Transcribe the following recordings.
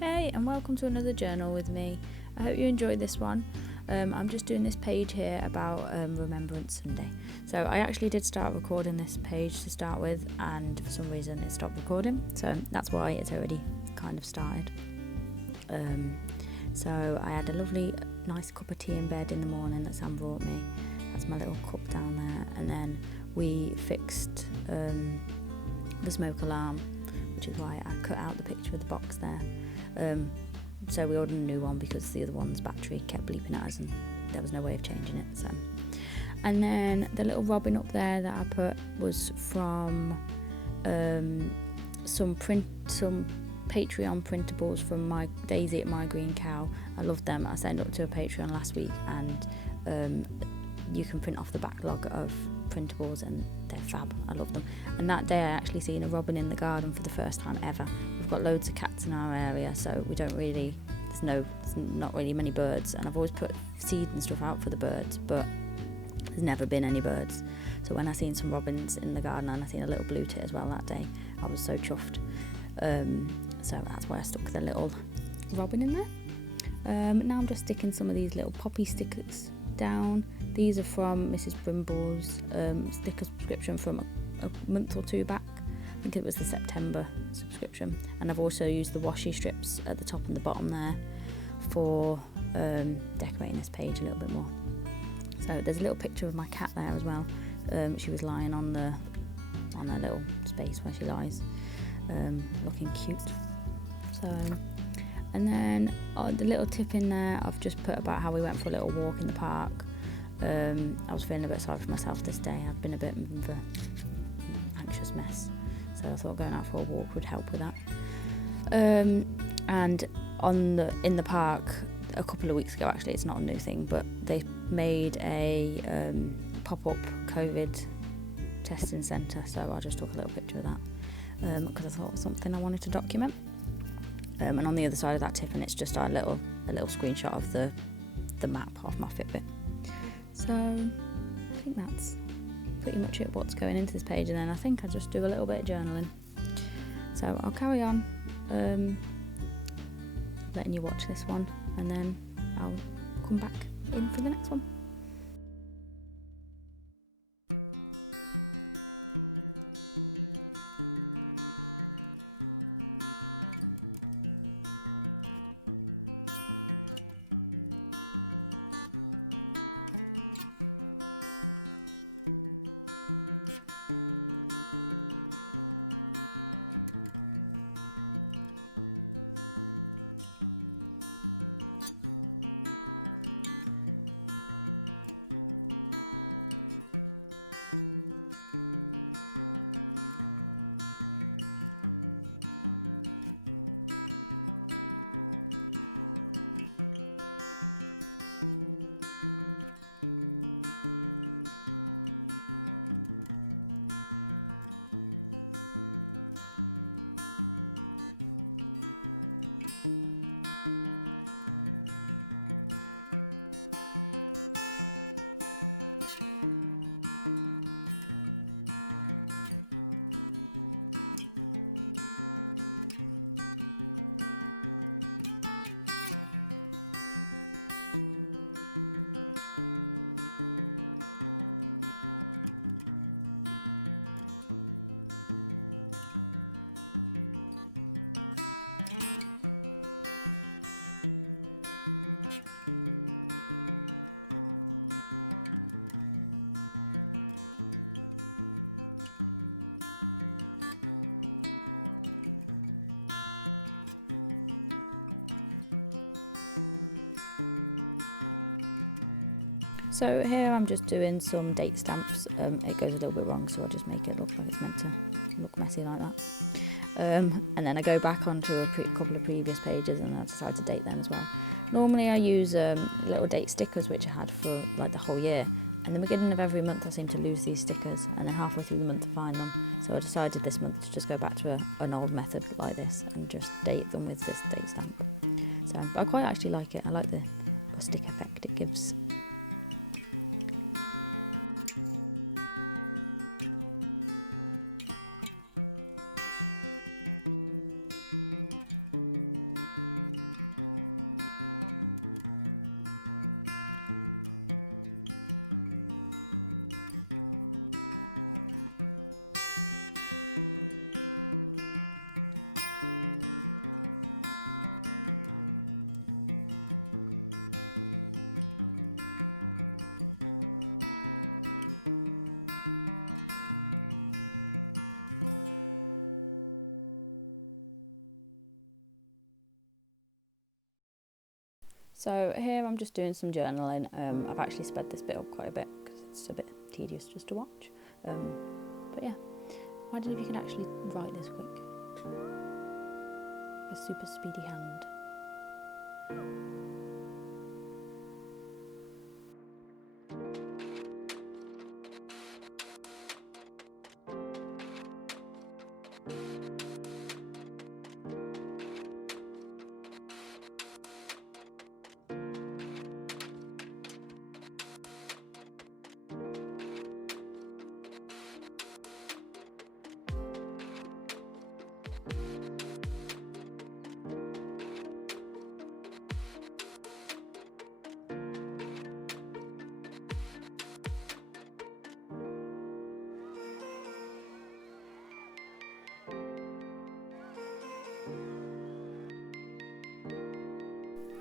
Hey, and welcome to another journal with me. I hope you enjoyed this one. I'm just doing this page here about Remembrance Sunday. So I actually did start recording this page to start with, and for some reason it stopped recording, so that's why it's already kind of started. So I had a lovely nice cup of tea in bed in the morning that Sam brought me. That's my little cup down there, and then we fixed the smoke alarm, which is why I cut out the picture of the box there. So we ordered a new one because the other one's battery kept bleeping at us and there was no way of changing it. So, and then the little robin up there that I put was from some Patreon printables from my Daisy at My Green Cow. I love them. I signed up to a Patreon last week, and you can print off the backlog of printables and they're fab. I love them. And that day I actually seen a robin in the garden for the first time ever. We've got loads of cats in our area, so there's not really many birds, and I've always put seed and stuff out for the birds, but there's never been any birds. So when I seen some robins in the garden, and I seen a little blue tit as well that day, I was so chuffed. So that's why I stuck the little robin in there. Now I'm just sticking some of these little poppy stickers down. These are from Mrs. Brimble's sticker subscription from a month or two back. I think it was the September subscription. And I've also used the washi strips at the top and the bottom there for decorating this page a little bit more. So there's a little picture of my cat there as well. She was lying on that little space where she lies, looking cute. So, and then on the little tip in there, I've just put about how we went for a little walk in the park. I was feeling a bit sorry for myself this day. I've been a bit of an anxious mess, so I thought going out for a walk would help with that. And in the park a couple of weeks ago, actually, it's not a new thing, but they made a pop-up COVID testing centre, so I just took a little picture of that because I thought it was something I wanted to document. And on the other side of that tip, and it's just a little screenshot of the map of my Fitbit. So I think that's pretty much it, what's going into this page, and then I think I'll just do a little bit of journaling. So I'll carry on letting you watch this one, and then I'll come back in for the next one. So here I'm just doing some date stamps. It goes a little bit wrong, so I'll just make it look like it's meant to look messy like that. And then I go back onto a couple of previous pages, and I decide to date them as well. Normally I use little date stickers which I had for like the whole year, and the beginning of every month I seem to lose these stickers, and then halfway through the month I find them. So I decided this month to just go back to an old method like this and just date them with this date stamp. So, but I quite actually like it. I like the rustic effect it gives. So here I'm just doing some journaling. I've actually sped this bit up quite a bit because it's a bit tedious just to watch. But yeah, imagine if you can actually write this quick. A super speedy hand.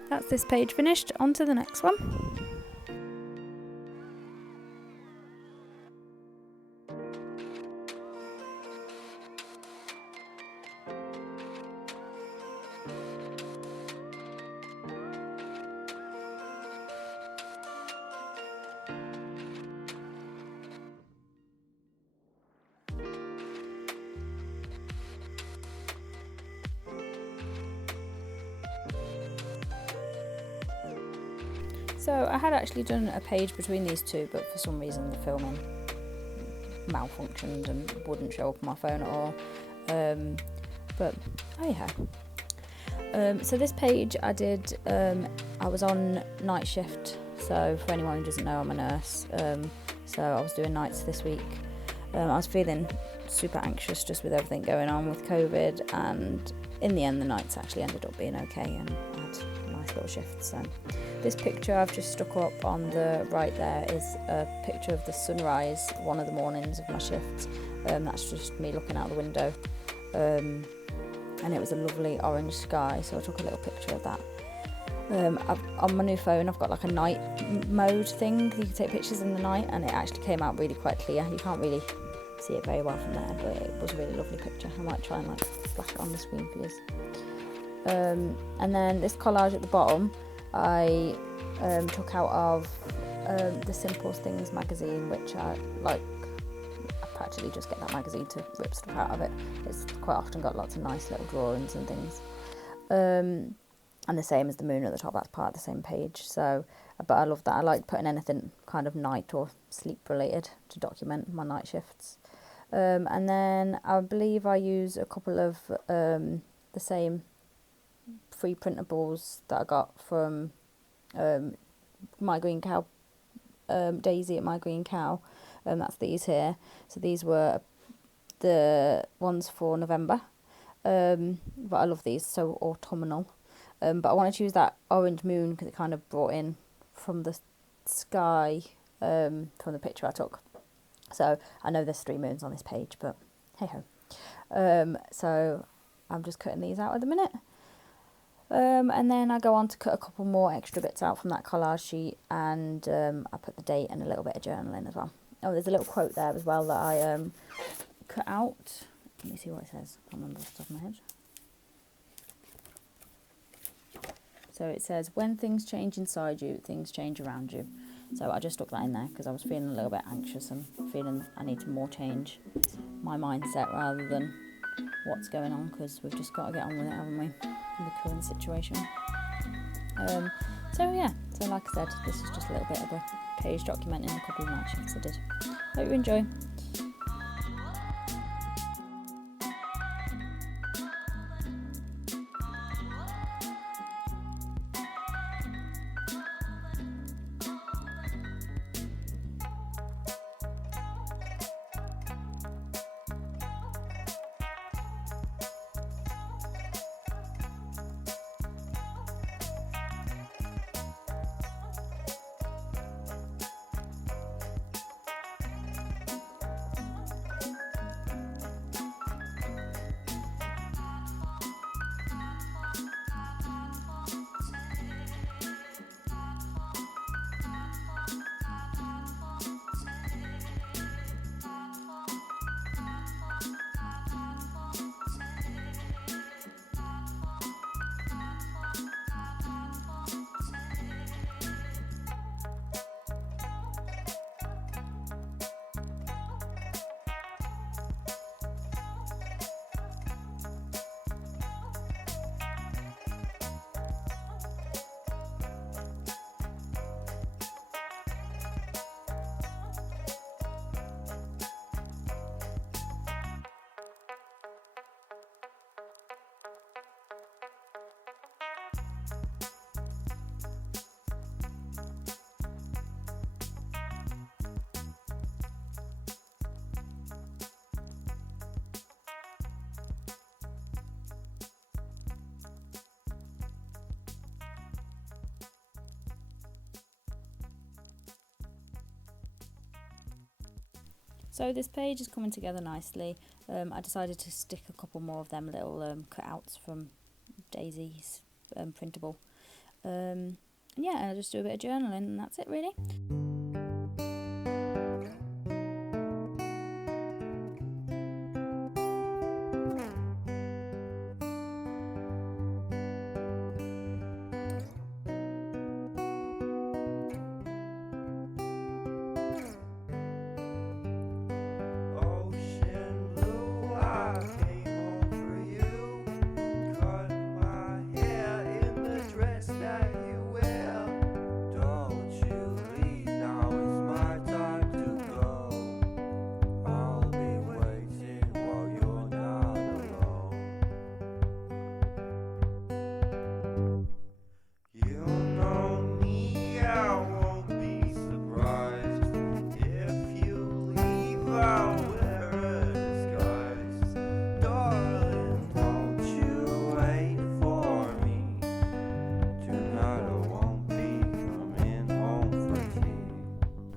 That's this page finished. On to the next one. So I had actually done a page between these two, but for some reason the filming malfunctioned and wouldn't show up on my phone at all. But oh yeah. So this page I did, I was on night shift. So for anyone who doesn't know, I'm a nurse. So I was doing nights this week. I was feeling super anxious just with everything going on with COVID, and in the end the nights actually ended up being okay, and I had a nice little shift. So this picture I've just stuck up on the right there is a picture of the sunrise one of the mornings of my shift. That's just me looking out the window, and it was a lovely orange sky, so I took a little picture of that. On my new phone I've got like a night mode thing, you can take pictures in the night, and it actually came out really quite clear. You can't really see it very well from there, but it was a really lovely picture. I might try and like flash it on the screen for you. And then this collage at the bottom I took out of the Simplest Things magazine, which I like. I practically just get that magazine to rip stuff out of it. It's quite often got lots of nice little drawings and things. And the same as the moon at the top, that's part of the same page. So, but I love that. I like putting anything kind of night or sleep related to document my night shifts. And then I believe I use a couple of the same free printables that I got from My Green Cow, Daisy at My Green Cow. That's these here. So these were the ones for November. But I love these, so autumnal. But I wanted to use that orange moon because it kind of brought in from the sky, from the picture I took. So I know there's 3 moons on this page, but hey ho. So I'm just cutting these out at the minute. And then I go on to cut a couple more extra bits out from that collage sheet, and I put the date and a little bit of journaling as well. Oh, there's a little quote there as well that I cut out. Let me see what it says. I can't remember off the top of my head. So it says, when things change inside you, things change around you. So I just stuck that in there because I was feeling a little bit anxious and feeling I need to more change my mindset rather than what's going on, because we've just got to get on with it, haven't we, in the current situation. So yeah, so like I said, this is just a little bit of a page documenting a couple of night shifts I did. Hope you enjoy. So this page is coming together nicely. I decided to stick a couple more of them little cutouts from Daisy's printable. And yeah, I'll just do a bit of journaling and that's it really.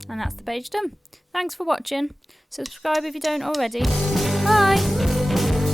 And that's the page done. Thanks for watching. Subscribe if you don't already. Bye!